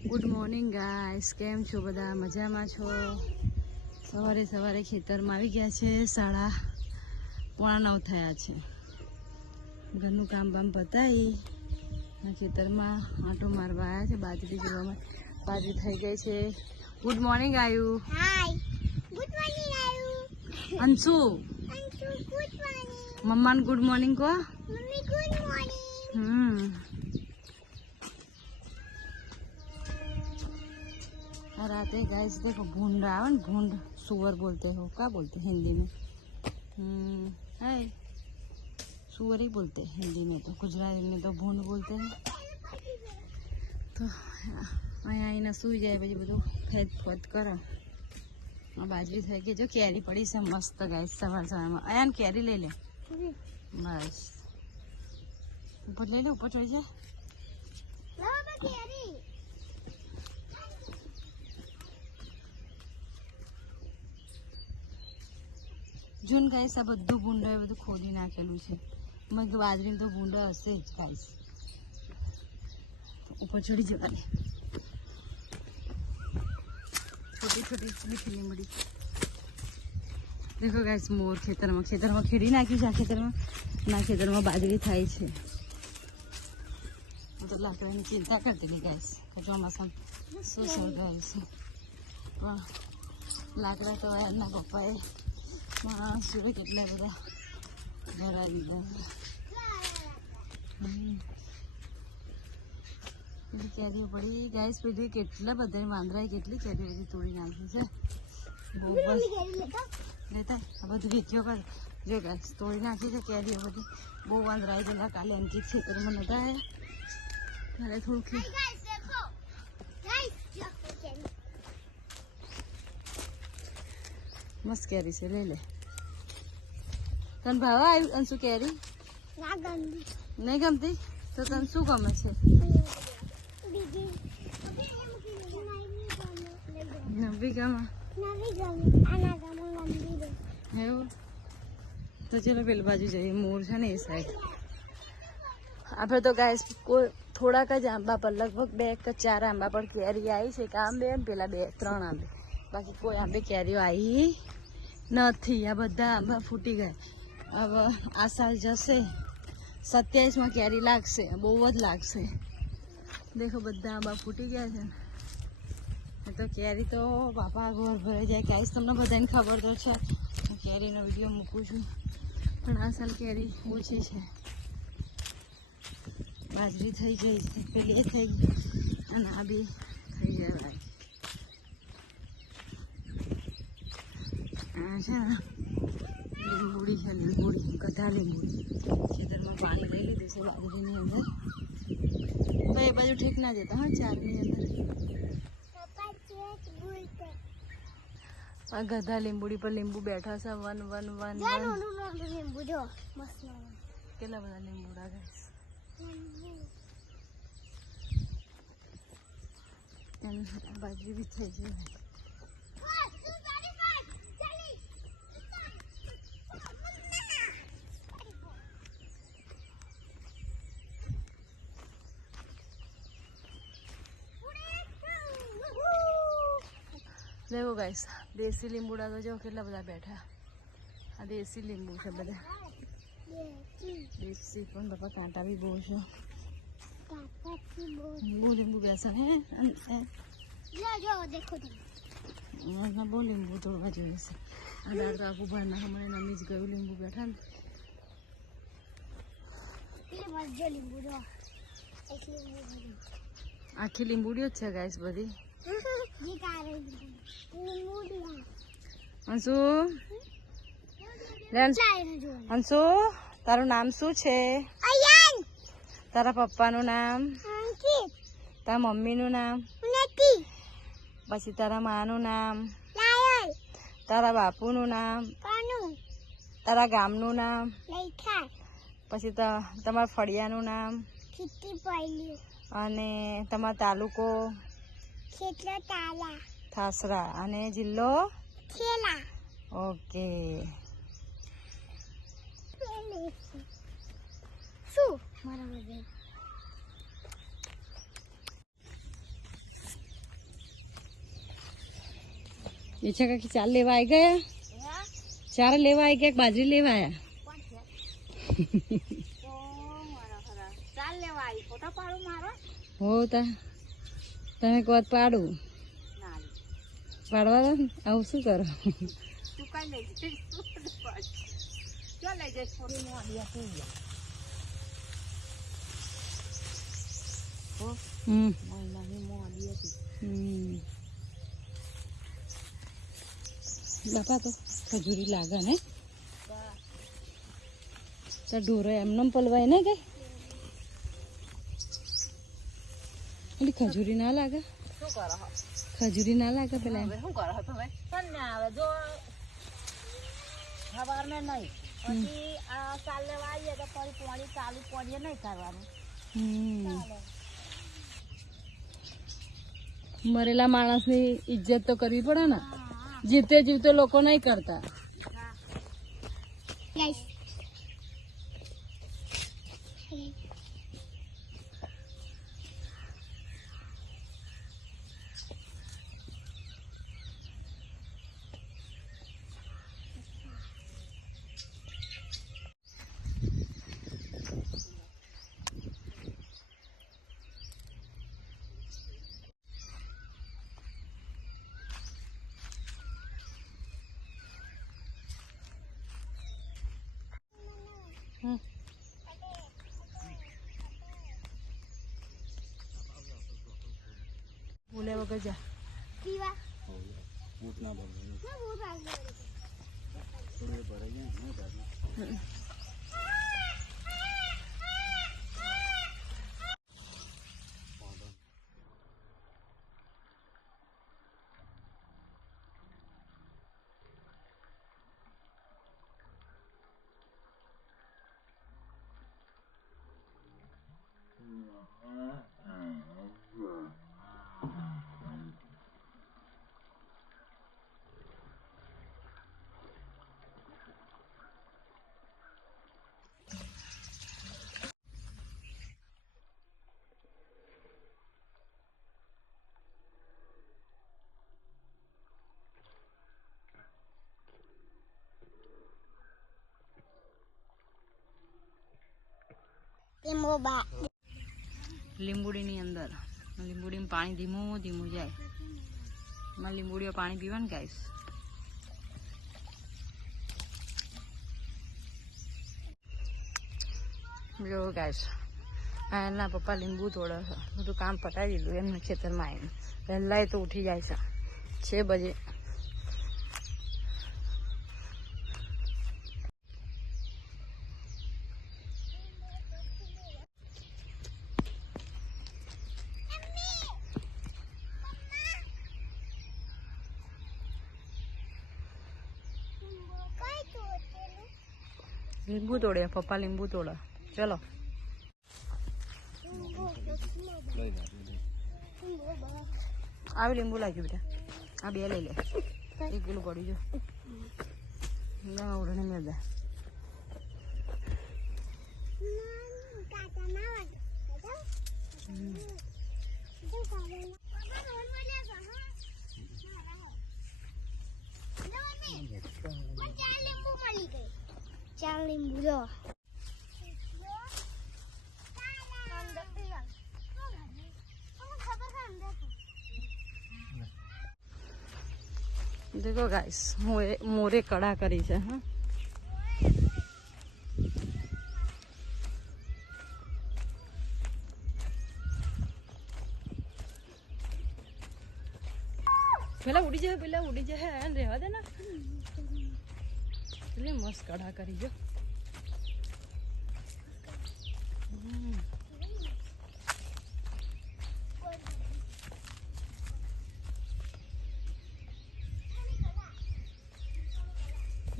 Good morning guys, કેમ છો બધા? મજામાં છો? સવારે સવારે ખેતરમાં આવી ગયા છે. 8:45 થયા છે. ઘરનું કામ બામ પતાવી ખેતરમાં આંટો મારવા આવ્યા છે. બાજરી જોવામાં બાજરી થઈ ગઈ છે. ગુડ મોર્નિંગ આયુ. હાય good morning Ayu. Anshu good morning. મમ્માને ગુડ મોર્નિંગ કહો. મમ્મી ગુડ મોર્નિંગ. रात गाइस देखो भूंड आवा ना, भूंड सुअर बोलते हो, क्या बोलते हैं हिंदी में? है सुअर ही बोलते हैं हिंदी में, तो गुजराती में तो भूंड बोलते हैं. तो અહીંયા આવીને સૂઈ જાય પછી બધું ખેત ખોત કરો. બાજરી થઈ ગઈ, જો કેરી પડી છે મસ્ત ગાઈસ સવાર સવારમાં. અહીંયા કેરી લઈ લે બસ. ઉપર લઈ લે, ઉપર ચડી જાય. જૂન ગાઈસ આ બધું ભૂંડો એ બધું ખોદી નાખેલું છે. મેં કીધું બાજરીનું તો ભૂંડો હશે જ ગાઈસ. ઉપર ચડી જવાની. छोटी छोटी मीठी लीमड़ी देखो गाइस, मोर खेतर में खेड़ी नाखी है. खेतर में बाजरी थाई छे. मतलब लाकडानी चिंता करती थी गाइस कि ચોમાસામાં શું સળગાવીશું, પણ લાકડા તો એમના પપ્પાએ માણસો કેટલા બધા ભરાવી દીધા. કેરીઓ પડી ગાઈસ. પેલી કેટલા બધા વાંદરાએ કેટલી કેરીઓ બધી તોડી નાખી છે. બહુ બસ લેતા આ બધું વેચ્યો કર. જો ગાઈસ તોડી નાખી છે કેરીઓ બધી. બહુ વાંદરાએ ગયેલા કાલે અંકિત ખેતરમાં નતા આવ્યા ત્યારે થોડુંક મસ્ત કેરી છે, લઈ લે. તને ભાવ આવ્યું અંશુ કેરી? નહીં ગમતી તો તને શું ગમે છે? નવી ગમે એવું તો ચલો પેલી બાજુ જઈએ. મોર છે ને એ સાઈડ. આપણે તો ગાઈસ કોઈ થોડાક જ આંબા પર, લગભગ 2 કે 4 આંબા પર કેરી આવી છે. એક આંબે પેલા 2-3 આંબે, બાકી કોઈ આંબે કેરીઓ આવી નથી. આ બધા આંબા ફૂટી ગયા. હવે આ સાલ જશે 27માં કેરી લાગશે, બહુ જ લાગશે. દેખો બધા આંબા ફૂટી ગયા છે. તો કેરી તો બાપા ઘર ભરાઈ જાય ગાઈસ. તમને બધાને ખબર તો છે, હું કેરીનો વિડીયો મૂકું છું, પણ આ સાલ કેરી ઓછી છે. બાજરી થઈ ગઈ છે, પેલી થઈ ગઈ અને આ બી થઈ જાય. આ છે ને લીંબુડી છે, લીંબુડી ગધા લીંબુડી. ખેતરમાં પાણી લઈ લીધું છે બાજરીની અંદર. ભાઈ એ બાજુ ઠીક ના જતા હા 4ની અંદર. આ ગધા લીંબુડી પર લીંબુ બેઠા છે. 1 1 1 લીંબુ જો મસ્ત. કેટલા બધા લીંબુડા ગાઈસ. બાજરી બી થઈ ગઈ. देखो गाइस देसी લીંબુડા તો જો કેટલા બધા બેઠા. આ દેશી લીંબુ છે બધા. દેશી પણ બાપા કાંટા બી બહુ છે. લીંબુ બેસન હે બહુ લીંબુ તોડવા જોઈએ છે. આ દાળ આખું ભરના હમણાં નમી જ ગયું. લીંબુ બેઠા ને આખી લીંબુડીઓ જ છે ગાઈસ બધી. અંશુ અંશુ તારું નામ શું છે? તારા પપ્પાનું નામ? તારા મમ્મીનું નામ? પછી તારા માનું નામ? તારા બાપુનું નામ? તારા ગામનું નામ? પછી તમારા ફળિયાનું નામ? અને તમારો તાલુકો? થાસરા. અને જિલ્લો? ઓકે. ઈચ્છા કાકી ચાર લેવા આવી ગયા? ચાર લેવા આવી ગયા કે બાજરી લેવા આવ્યા? હો તા તમે કહો તો પાડું. પાડવા દો ને. આવું શું કરો? બાપા તો ખજૂરી લાગે ને તો ઢોરો એમને પલવાય ને કઈ એટલે ખજૂરી ના લાગે? ખજૂરી ના લાગે પેલા એમ? શું કરો તમે? આવે જો ખબર ને નહીં પછી આ ચાલ લેવા આવીએ તો ફરી પાણી ચાલુ પાણીએ નહીં કરવાનું. મરેલા માણસની ઇજ્જત તો કરવી પડે ને. જીતે જીવતે લોકો નહીં કરતા. Guys. બોલે વગર જા. પીવા. બૂટ ના ભરવું. ના બહુ ભાગે. થોડું ભરાઈ જાય ને દાદા. મોબા. લીંબુડીની અંદર લીંબુડીમાં પાણી ધીમું ધીમું જાય. એમાં લીંબુડીઓ પાણી પીવાનું ગાઈસ. જો ગાઈસ એના પપ્પા લીંબુ તોડે છે. બધું કામ પતાવી દીધું એમને ખેતરમાં આવીને. પહેલા તો ઉઠી જાય છે 6 બજે. લીંબુ તોડે પપ્પા લીંબુ તોડે. ચલો આવી લીંબુ લાગ્યું બેટા. આ 2 લઈ લે. 1 કિલો પડી જો ના ઓળને મેદા. ચાલ લીંબુ જો. देखो गाइस मोरे कड़ा करी છે. હા પેલા ઉડી જાય રહેવા દે ને. એટલે મસ્ત કડા કરી જો.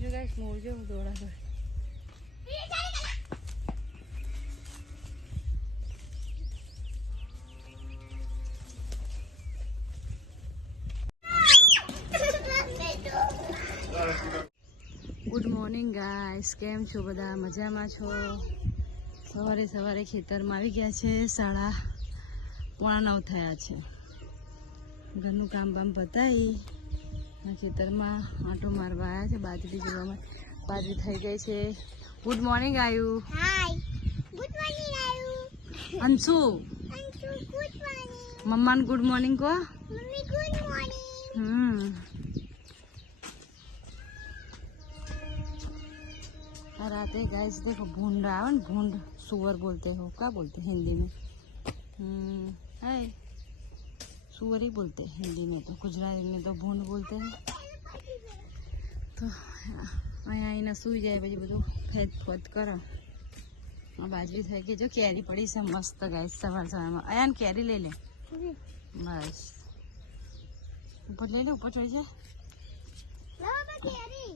જો ગાઈસ મોર જો દોડા દોડ. Good morning guys. કેમ છો બધા? મજામાં છો? સવારે સવારે ખેતરમાં આવી ગયા છે. 8:45 થયા છે. ઘરનું કામ બામ પતાવી ખેતરમાં આંટો મારવા આવ્યા છે બાજરી જોવામાં. બાજરી થઈ ગઈ છે. ગુડ મોર્નિંગ આયુ. હાય good morning Ayu. Anshu Anshu good morning. મમ્માને ગુડ મોર્નિંગ કહો. મમ્મી ગુડ મોર્નિંગ. रात गाइस देखो भूंड आवा ना, भूंड सुअर बोलते हो, क्या बोलते हैं हिंदी में? है सुअर ही बोलते हैं हिंदी में, तो गुजराती में तो भूंड बोलते हैं. તો અહીંયા આવીને સૂઈ જાય પછી બધું ફેદ ફોદ કરો. આ બાજરી થઈ ગઈ. જો કેરી પડી છે મસ્ત ગાઈસ સવાર સવારમાં. અહીંયા કેરી લઈ લે બસ. ઉપર લઈ લે, ઉપર ચડી જાય. લાવો બાકી હરી.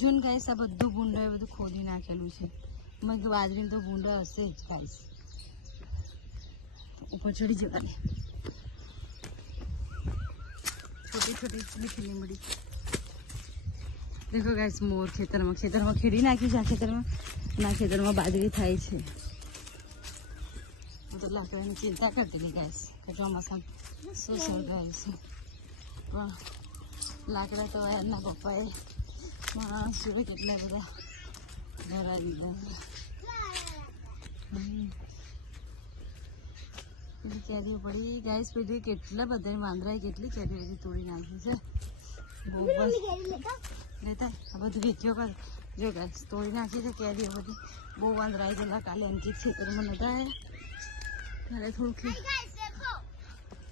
જૂન ગાઈસ આ બધું ભૂંડો એ બધું ખોદી નાખેલું છે. મેં કીધું બાજરીનું તો ભૂંડો હશે જ ગાઈસ. ऊपर चढ़ी जगह छोटी छोटी मीठी લીમડી. देखो गाइस मोर ખેતરમાં ખેડી નાખ્યું છે. આ ખેતરમાં બાજરી થાય છે. હું તો લાકડાની ચિંતા કરતી હતી ગાઈસ કે ચોમાસા શું સળગાવે છે, પણ લાકડા તો એમના પપ્પાએ માણસ જોડે કેટલા બધા ઘરા લીધા. કેરીઓ પડી ગાઈસ. પેલી કેટલા બધા વાંદરાએ કેટલી કેરીઓ બધી તોડી નાખી છે. બહુ બસ લેતા આ બધું વેચ્યો કર. જો ગાઈસ તોડી નાખી છે કેરીઓ બધી. બહુ વાંદરાએ ગયેલા કાલે અંકિત ખેતરમાં નતા આવ્યા ત્યારે થોડું ગાઈસ દેખો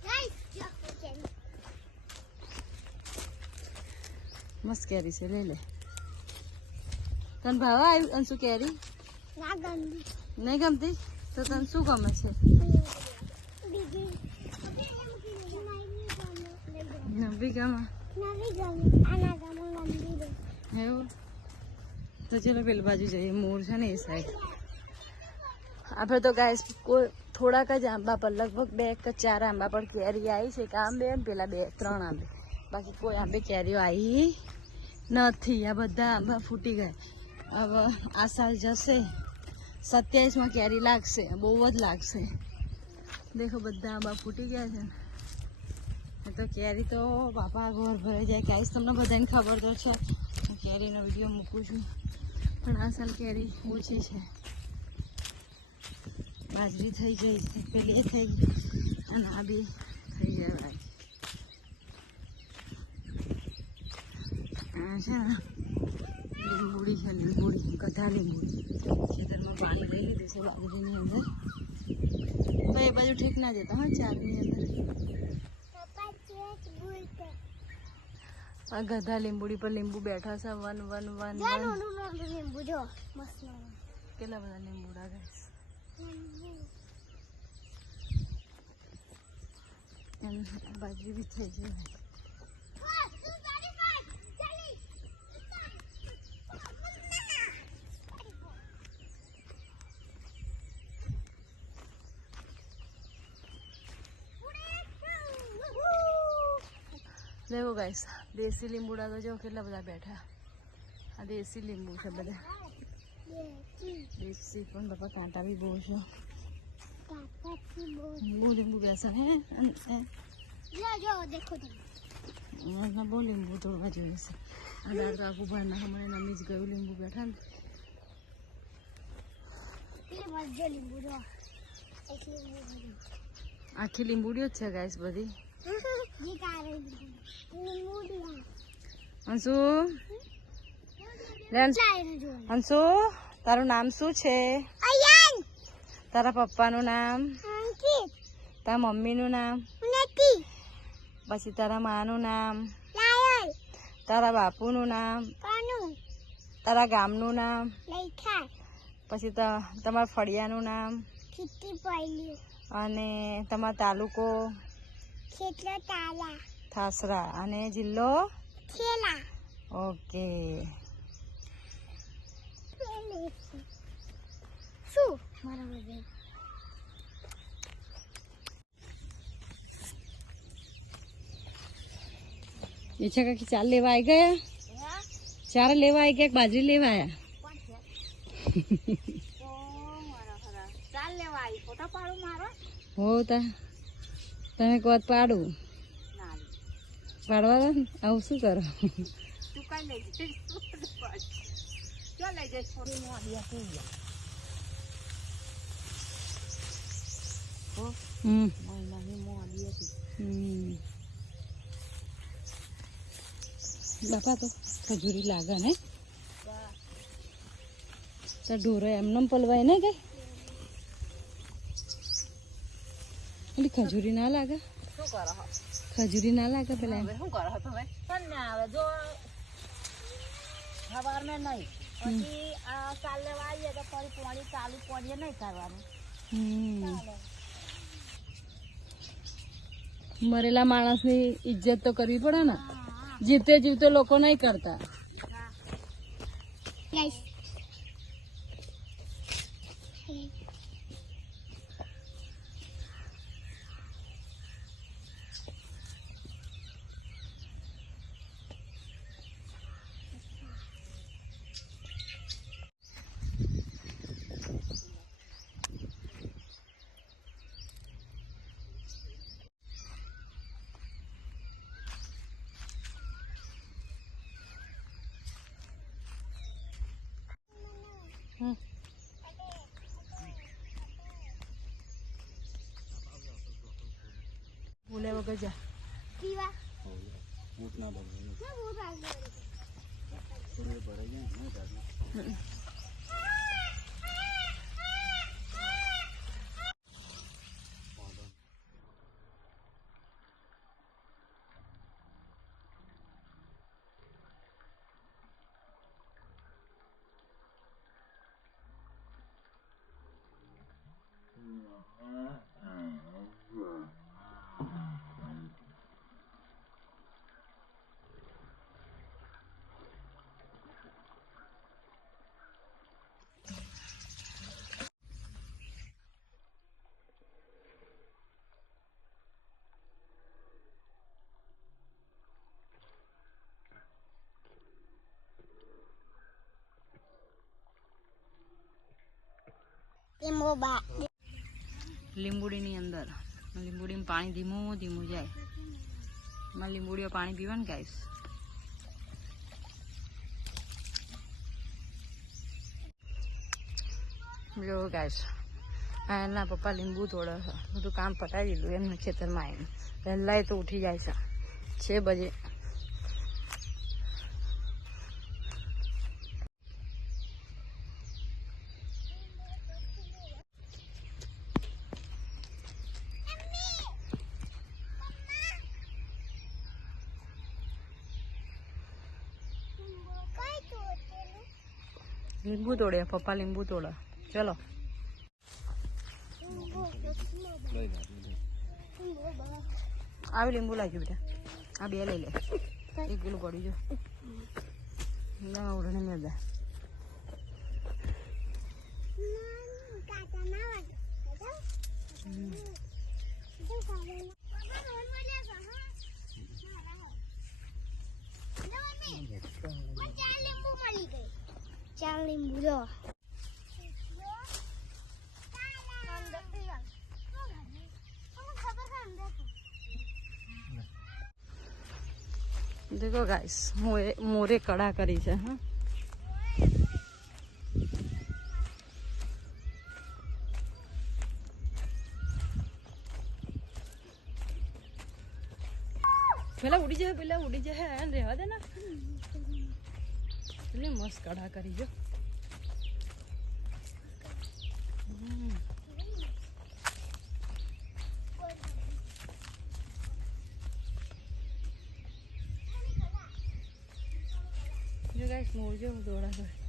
ગાઈસ દેખો. મસ્ત કેરી છે, લઈ લે. તને ભાવ આવ્યું અંશુ કેરી? ના ગંદી નહીં ગમતી તો તને શું ગમે છે? નવી ગમે એવું? તો ચલો પેલી બાજુ જઈએ. મોર છે ને એ સાઈડ. આપણે તો ગાઈસ કોઈ થોડાક જ આંબા પર, લગભગ 2 કે 4 આંબા પર કેરી આવી છે. એક આંબે ને પેલા 2-3 આંબે. બાકી કોઈ આંબે કેરીઓ આવી નથી. આ બધા આંબા ફૂટી ગયા. હવે આ સાલ જશે 27માં કેરી લાગશે, બહુ જ લાગશે. દેખો બધા આંબા ફૂટી ગયા છે. તો કેરી તો બાપા ઘર ભરાઈ જાય. ગાઈસ તમને બધાને ખબર તો છે, હું કેરીનો વિડીયો મૂકું છું, પણ આ સાલ કેરી ઓછી છે. બાજરી થઈ ગઈ છે, પેલી એ થઈ ગઈ અને આ બી થઈ જાય. આ છે ને લીંબુડી છે, લીંબુડી કથા લીંબુડી. ખેતરમાં પાણી લઈ લીધું છે બાજરીની અંદર. તો એ બાજુ ઠીક ના જતા હા ચારની અંદર. આ ગધા લીંબુડી પર લીંબુ બેઠા છે. 1 1 1 1. લીંબુ જો મસ્ત કેટલા બધા લીંબુડા ગાઈસ. બાજરી બી થઈ જાય. देखो गाइस देसी લીંબુડા તો જો કેટલા બધા બેઠા. આ દેશી લીંબુ છે બધા. દેશી પણ બાપા કાંટા બી બહુ છે. બહુ લીંબુ બેસા હે. જો દેખો બહુ લીંબુ તોડવા જોઈએ છે. આ દાળ તો આખું ભરના હમણાં નમી જ ગયું. લીંબુ બેઠા ને આખી લીંબુડીઓ જ છે ગાઈસ બધી. અંશુ અંશુ તારું નામ શું છે? તારા પપ્પાનું નામ? તારા મમ્મીનું નામ? પછી તારા માનું નામ? તારા બાપુનું નામ? તારા ગામનું નામ? પછી તમારા ફળિયાનું નામ? અને તમારો તાલુકો? થાસરા. અને જિલ્લો? ઓકે. ઈચ્છા કાકી 4 લેવા આવી ગયા? 4 લેવા આવી ગયા? બાજરી લેવા આવ્યા? 4 લેવા લાવી ફોટા પાડું મારો હો તા તમે કહો તો પાડું ના લે. પાડવા દો ને આવું શું કરો તું કઈ લઈ જઈશ ક્યાં લઈ જઈશ ફોટો મોડી હતી હમ મહિનાની મોડી હતી બાપા તો ખજૂરી લાગે ને તો ઢોરો એમને પલવાય ને કઈ એટલે ખજૂરી ના લાગે શું કરો ખજૂરી ના લાગે પેલા એમ હવે શું કરો તમે પણ ના આવે જો સવારમાં નહીં પછી આ કાલ લેવા આવીએ તો ફરી પાણી ચાલુ પાણીએ નહીં કરવાનું મરેલા માણસની ઇજ્જત તો કરવી પડે ને જીતે જીવતે લોકો નહીં કરતા ગાઈસ બોલે વગર જા પીવા બૂટ ના ભરવું ના બહુ રાગે થોડું ભરાઈ જાય ને દાદા એ મોબા લીંબુડીની અંદર લીંબુડીમાં પાણી ધીમું ધીમું જાય એમાં લીંબુડીઓ પાણી પીવાનું ગાઈસ જો ગાઈસ એના પપ્પા લીંબુ તોડે છે બધું કામ પતાવી દીધું એમને ખેતરમાં આવીને પહેલાં તો ઉઠી જાય છે 6 બજે લીંબુ તોડે પપ્પા લીંબુ તોડે ચલો લઈ લે આવી લીંબુ લાગ્યું બેટા આ 2 લઈ લે 1 કિલો પડી જો ના ઉડને મેં કાકા ના ચાર લીંબુ જો देखो गाइस मोरे कड़ा करी છે હા પેલા ઉડી જાય રહેવા દે ને એટલે મસ્ત કડા કરી જો જો ગાઈસ મોર જો દોડા દોડા